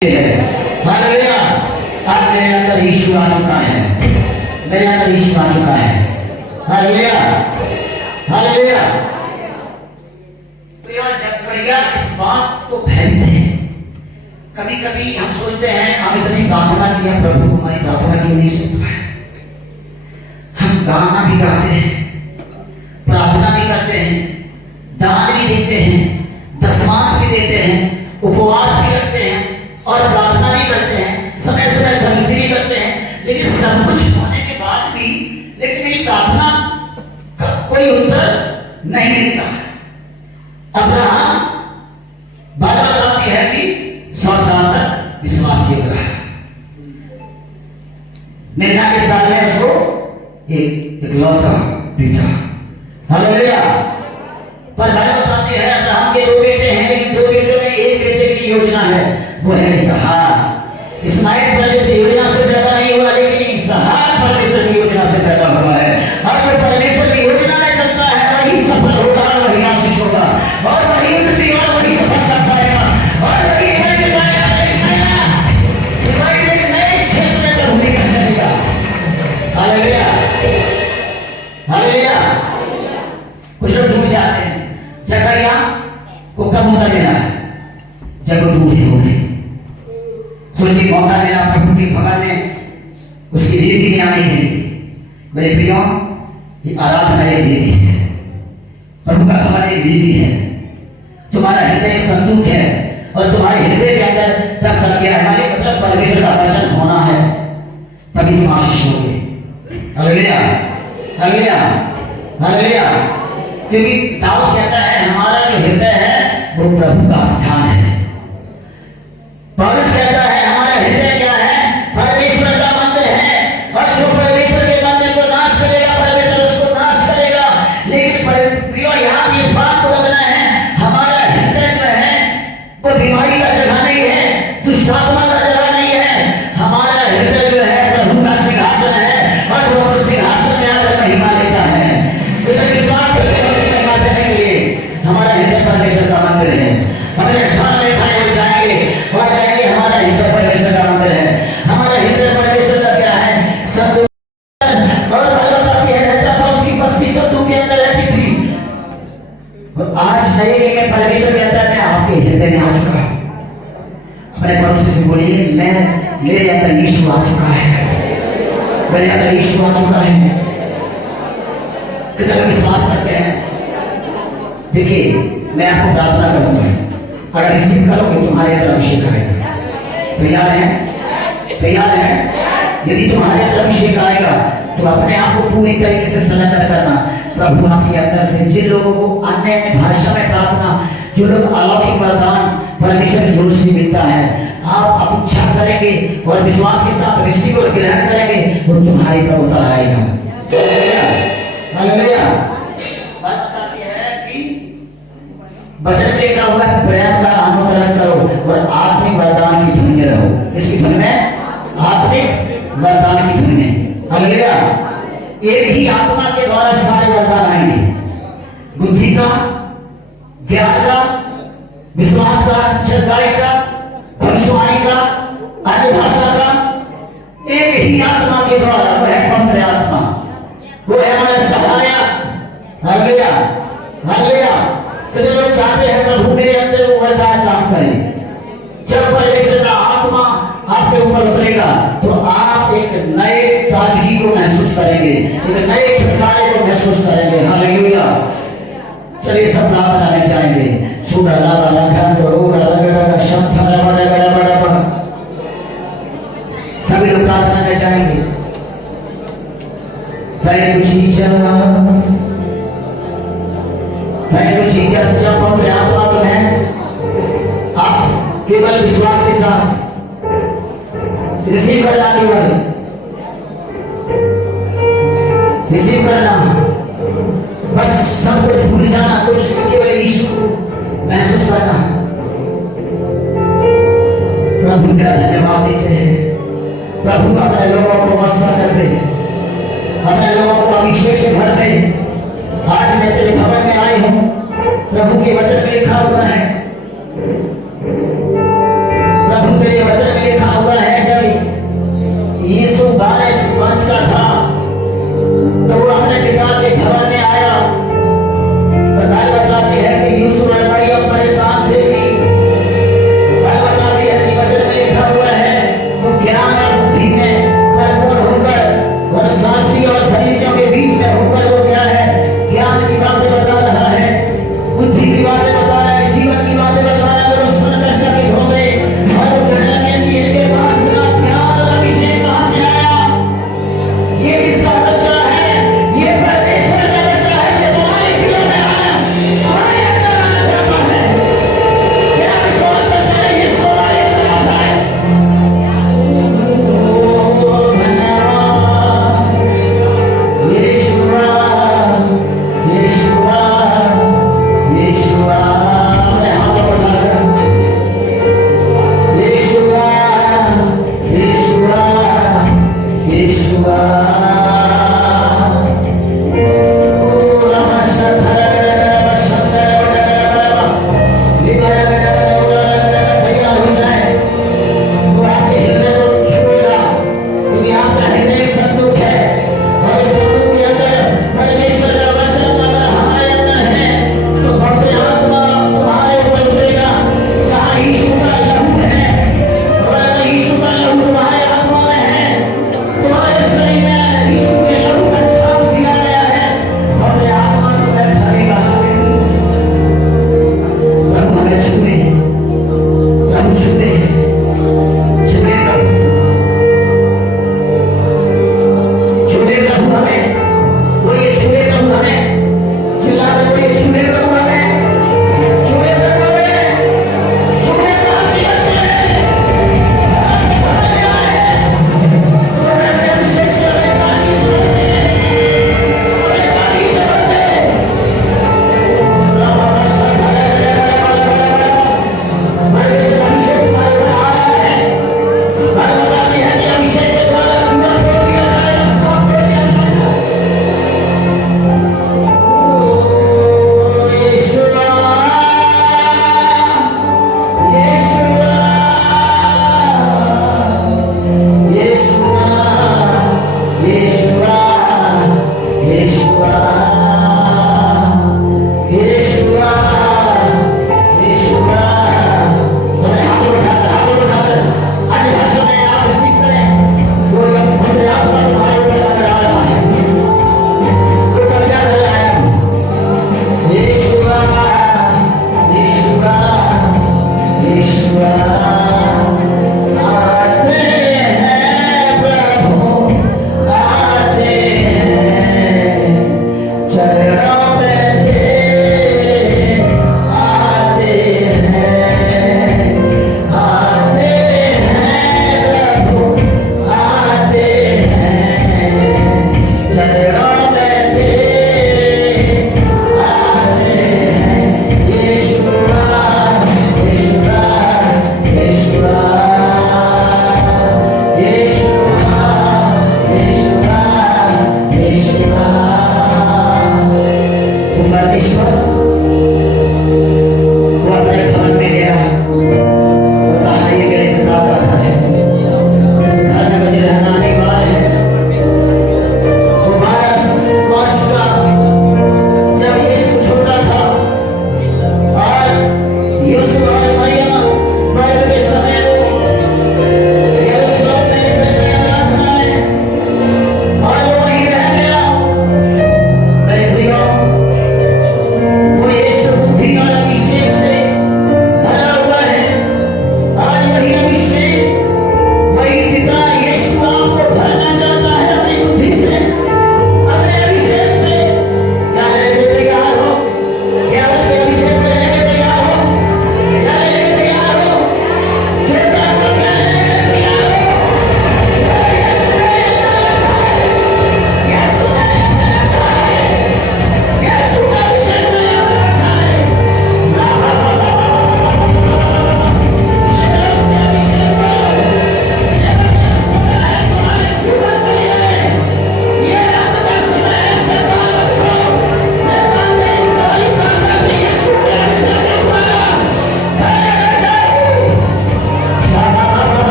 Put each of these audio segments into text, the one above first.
Hallelujah. आज मेरे अंदर यीशु आ चुका है, मेरे अंदर यीशु आ चुका है। Hallelujah, hallelujah. तो यार जकरिया इस बात को भयभीत है। कभी कभी हम सोचते हैं हम इतनी प्रार्थना किया, प्रभु हमारी प्रार्थना क्यों नहीं सुन पाए। हम गाना भी गाते हैं, प्रार्थना भी करते हैं, दान भी देते हैं, दशमांश भी देते हैं, उपवास भी करते हैं और प्रार्थना भी करते हैं, समय समय समिति भी करते हैं, लेकिन सब कुछ होने के बाद भी लेकिन मेरी प्रार्थना का कोई उत्तर नहीं मिलता है। अब्राहम बात बताती है कि 100 साल तक विश्वास किया रहा है। 99 साल में उसको एक इकलौता बेटा। हालेलुया। पर बात बताती है अब्राहम के 2 बेटे हैं, लेकिन 2 बेटों में एक बेटे की योजना है, वो है इसहाक। इस्माइल परमेश्वर की योजना से पैदा नहीं हुआ, लेकिन इसहाक परमेश्वर की योजना से पैदा हुआ है। और जो परमेश्वर की योजना में चलता है वही सफल होगा, वही आशीष होगा और वही उन्नति और वही सफल कर पाएगा और वही नए क्षेत्र में प्रभु लेकर चलेगा। Hallelujah, hallelujah. कुछ लोग डूब जाते हैं। जकरिया को कब मौका मिला है? जब वो बूढ़े हो गए। सोचिए मौका मिला प्रभु के भवन में उसकी रीति में आने के लिए। मेरे प्रियो, ये आराधना एक रीति है, प्रभु का भवन एक रीति है। तुम्हारा हृदय एक संदूक है और तुम्हारे हृदय के अंदर 10 सत्य है, हमारे मतलब परमेश्वर का वचन होना है, तभी तुम आशीष होगे। Hallelujah, hallelujah, hallelujah. क्योंकि दाऊद कहता है हमारा जो हृदय है वो प्रभु का स्थान है। पौलुस कहता है हमारा हृदय क्या है? परमेश्वर का मंदिर है और जो परमेश्वर के मंदिर को नाश करेगा परमेश्वर उसको नाश करेगा। लेकिन प्रियो यहाँ भी इस बात को रखना है, हमारा हृदय जो है वो बीमारी का जगह नहीं है, दुष्ट आत्मा का जगह नहीं है। हमारा हृदय जो है प्रभु का सिंहासन है और वो उस सिंहासन में आकर महिमा लेता है। तो विश्वास करते हैं महिमा देने के लिए हमारा हृदय परमेश्वर का मंदिर है। हमारे स्थान में खड़े हो जाएंगे और कहेंगे हमारा हृदय परमेश्वर का मंदिर है। हमारा हृदय परमेश्वर का क्या है? संदूक। और बाइबल बताती है रहता था उसकी बस्ती संदूक के अंदर रहती थी। और आज नए में परमेश्वर कहता है मैं आपके हृदय में आ चुका हूं। अपने पड़ोसी से बोलिए मैं मेरे अंदर यीशु आ चुका है, मेरे अंदर यीशु आ चुका है। कितना विश्वास करते हैं? देखिए मैं आपको प्रार्थना करूंगा, अगर रिसीव करोगे तुम्हारे अंदर अभिषेक आएगा। तैयार है? तैयार है? यदि तुम्हारे अंदर अभिषेक आएगा तो अपने आप को पूरी तरीके से सरेंडर करना प्रभु आपके अंदर से। जिन लोगों को अन्य भाषा में प्रार्थना, जो लोग अलौकिक वरदान परमेश्वर की ओर से मिलता है, आप अपेक्षा करेंगे और विश्वास के साथ रिसीव और ग्रहण करेंगे, वो तुम्हारी पर उतर आएगा। हालेलुया। बात बताती है कि वचन में लिखा हुआ है प्रेम का अनुकरण करो और आत्मिक वरदान की धुन में रहो। इसकी धुन में आत्मिक वरदान की धुन में। हालेलुया। एक ही आत्मा के द्वारा सारे वरदान आएंगे, बुद्धि का, ज्ञान का, विश्वास का, सच्चाई का, भविष्यवाणी का, अन्य भाषा का। एक ही आत्मा के द्वारा, वह है पवित्र आत्मा, वो है हमारा सहायक। Hallelujah, hallelujah. कितने लोग चाहते हैं प्रभु मेरे अंदर वो वरदान काम करे। जब परमेश्वर का आत्मा आपके ऊपर उतरेगा तो आप एक नए ताजगी को महसूस करेंगे, एक नए छुटकारे को महसूस करेंगे। हालेलुया। चलिए सब प्रार्थना में जाएंगे। सुबह लावा लखन तो रोड अलग शब्द सभी लोग प्रार्थना में जाएंगे। Thank you Jesus, thank you Jesus। जब पवित्र आत्मा तो है, आप केवल विश्वास के साथ रिसीव करना, केवल रिसीव करना, बस सब कुछ भूल जाना, कुछ केवल यीशु को महसूस करना। प्रभु तेरा धन्यवाद देते हैं। प्रभु अपने लोगों को मस्ता करते हैं, अपने लोगों को अभिषेक से भर दे। आज मैं तेरे भवन में आई हूँ, प्रभु के वचन में लिखा हुआ है प्रभु इसलिए वचन में लिखा हुआ है जब यीशु 22 वर्ष का था तो वो अपने पिता के भवन में आया। तो बाइबल बताती है कि यूसुफ और मरियम परेशान थे कि बाइबल बताती है कि वचन में लिखा हुआ है वो ज्ञान और बुद्धि में परिपूर्ण होकर और शास्त्री और फरीसियों के बीच में होकर वो क्या है ज्ञान की बातें बता रहा है, बुद्धि की बातें बता रहा है, जीवन की बातें बता रहा है। और वो सुनकर चकित हो गए और वो कहने लगे कि इनके पास बिना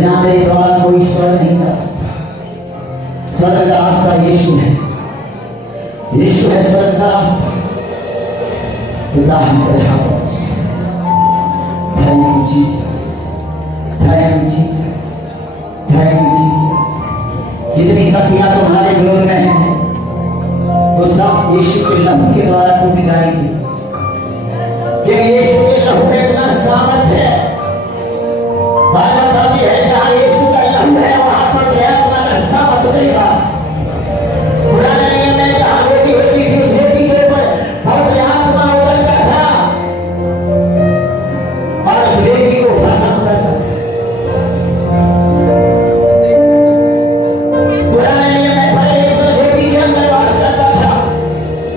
बिना मेरे द्वारा कोई स्वर्ग नहीं जा सकता। स्वर्ग का रास्ता यीशु है, यीशु है स्वर्ग का रास्ता। पिता हम तेरे हाथों में सौंपते हैं। Thank you Jesus, thank you Jesus, thank you Jesus. जितनी शक्तियां तुम्हारे विरोध में हैं वो सब यीशु के लहू के द्वारा टूट जाएगी, क्योंकि यीशु के लहू में इतना सामर्थ है। बाइबल बताती है जहाँ यीशु का लहू है वहां पर आत्मा का सामर्थ उतरेगा। पुराने नियम में जहाँ बेटी होती थी उस बेटी के ऊपर पवित्र आत्मा उतरता था और उस बेटी को फंसा करता था। पुराने नियम में परमेश्वर बेटी के अंदर वास करता था।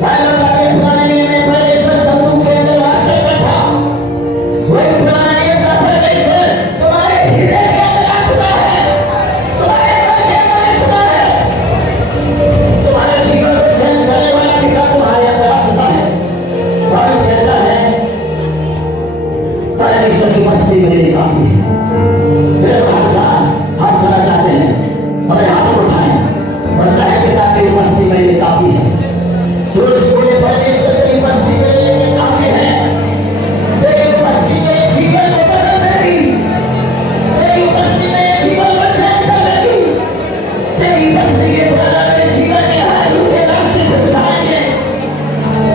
बाइबल बताती है पुराने नियम में परमेश्वर संदूक के अंदर वास करता था। वही पुराने नियम का परमेश्वर तुम्हारे हृदय के अंदर आ चुका है, तुम्हारे मन के अंदर आ चुका है, तुम्हारे जीवन को चेंज करने वाला पिता तुम्हारे अंदर आ चुका है। और कहता है परमेश्वर की मस्ती मेरे लिए काफी है। मेरे हाथ धोना चाहते हैं, अपने हाथों को उठाएं, बोलता है पिता तेरी मस्ती मेरे लिए काफी है। जो बोले परमेश्वर तेरी मस्ती मेरे लिए काफी है। तेरी उपस्थिति मेरे जीवन को बदल देगी, तेरी उपस्थिति मेरे जीवन को चेंज कर देगी, तेरी उपस्थिति के द्वारा मेरे जीवन में हर रूखे रास्ते खुल जाएंगे।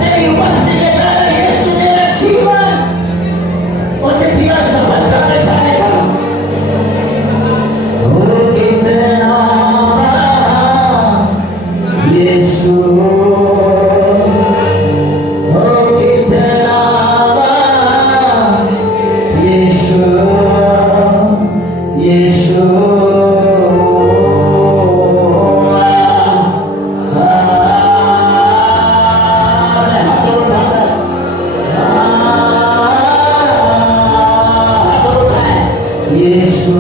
तेरी उपस्थिति के द्वारा यीशु मेरा जीवन और नित्य सफलता में जाएगा। ओ कितना यीशु, ओ कितना यीशु, यीशु हाथों उठाकर हाथों उठाएं। यीशु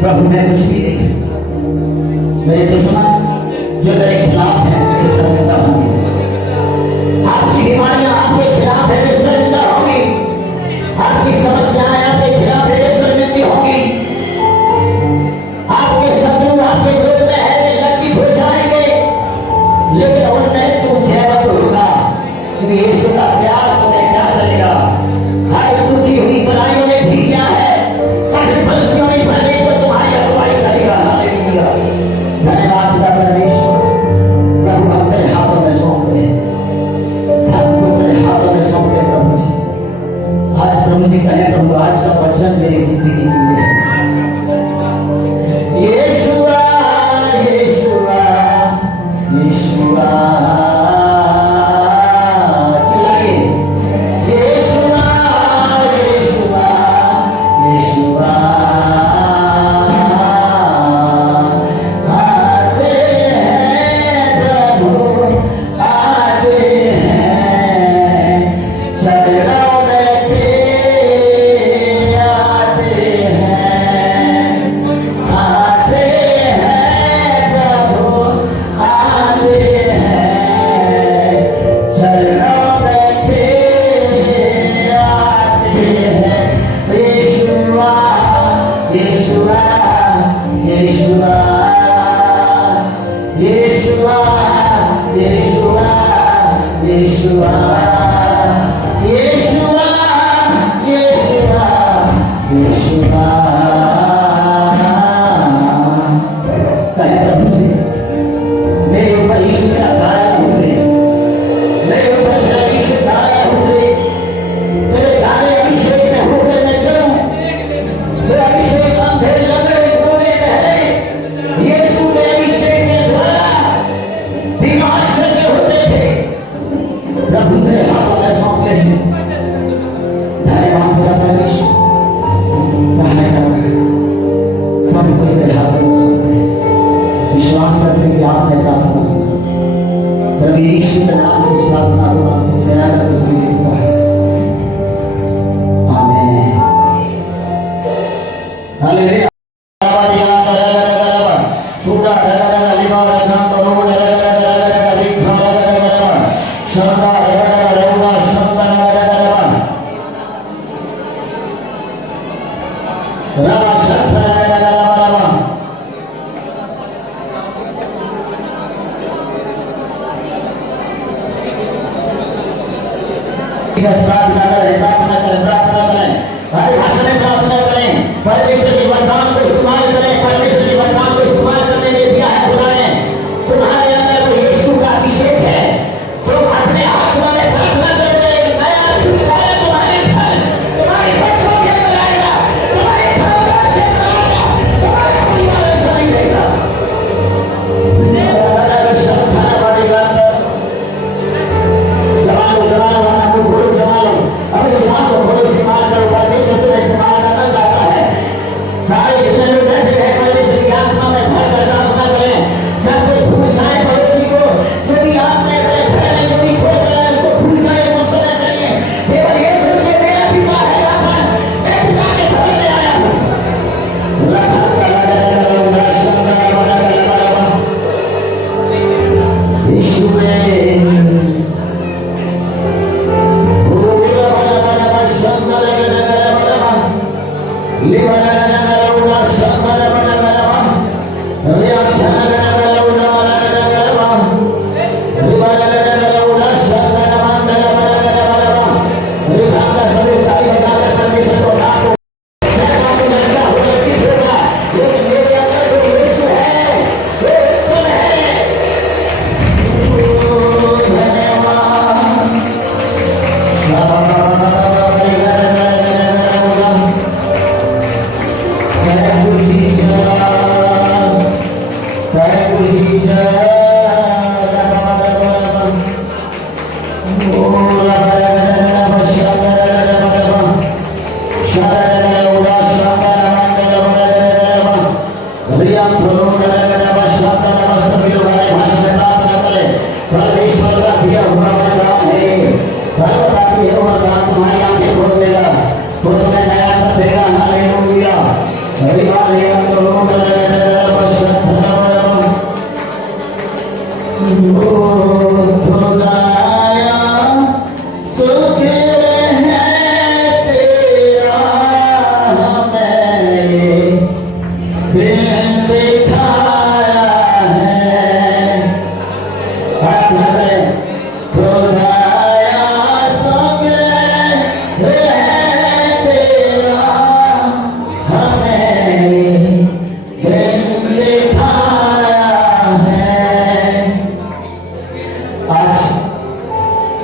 प्रभु मैं कुछ भी नहीं, मेरे दुश्मन जो मेरे खिलाफ है वे शर्मिंदा होंगे। आपकी बीमारियां आपके खिलाफ है वे शर्मिंदा होंगी, आपकी समस्याएं आपके खिलाफ है वे शर्मिंदी होंगी, आपके शत्रु आपके विरोध में है वे लज्जित हो जाएंगे, लेकिन उनमें तू जयवंत होगा, क्योंकि यीशु का प्यार तुम्हें क्या करेगा। हर दुखी हुई बुराइयों में भी क्या है, कठिन परिस्थितियों में परमेश्वर तुम्हारी अगुवाई करेगा। हालेलुया, धन्यवाद पिता परमेश्वर। प्रभु हम तेरे हाथों में सौंपते हैं, सबको तेरे हाथों में सौंपते हैं प्रभु जी। आज प्रभु जी कहे प्रभु आज का वचन मेरी जिंदगी के लिए है। यीशुआ यीशुआ यीशुआ आते रामा शंकर रामा रामा प्रार्थना करें, प्रार्थना करें, प्रार्थना करें, हर भाषा में प्रार्थना करें। परमेश्वर के वरदान को इस्तेमाल करें। परमेश्वर के वरदान को इस्तेमाल करने में दिया है खुदा ने। तुम्हारे अंदर वो यीशु का अभिषेक है जो अपने आत्मा में प्रार्थना करके एक नया छुटकारा तुम्हारे घर, तुम्हारे बच्चों के अंदर आएगा, तुम्हारे परिवार के अंदर आएगा, तुम्हारे परिवार में समय देगा। जवान लो, जवान लो, अपना मुंह खोलो, जवान लो, अपने जवान को खोलो, इस्तेमाल करो। परमेश्वर तुम्हें इस्तेमाल करना चाहता है। सारे जितने लोग बैठे हैं परमेश्वर की आत्मा में भर कर प्रार्थना करें। सब कुछ भूल जाए पड़ोसी को, जो भी आपने अपने घर में जो भी छोड़ कर आए उसको भूल जाए, मुस्कुरा करिए। केवल ये सोचिए मेरा पिता है यहाँ पर, मैं पिता के भवन में आया हूँ। यीशु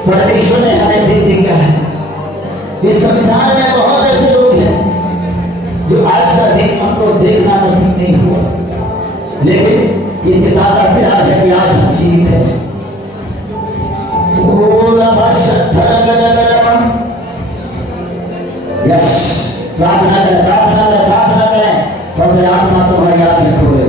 परमेश्वर ने हमें दिन दिया है। इस संसार में बहुत ऐसे लोग हैं जो आज का दिन उनको देखना नसीब नहीं हुआ, लेकिन ये पिता का प्यार है कि आज हम जीवित हैं। यस, प्रार्थना करें, प्रार्थना करें, प्रार्थना करें, पवित्र आत्मा तुम्हारी आंखें खोले।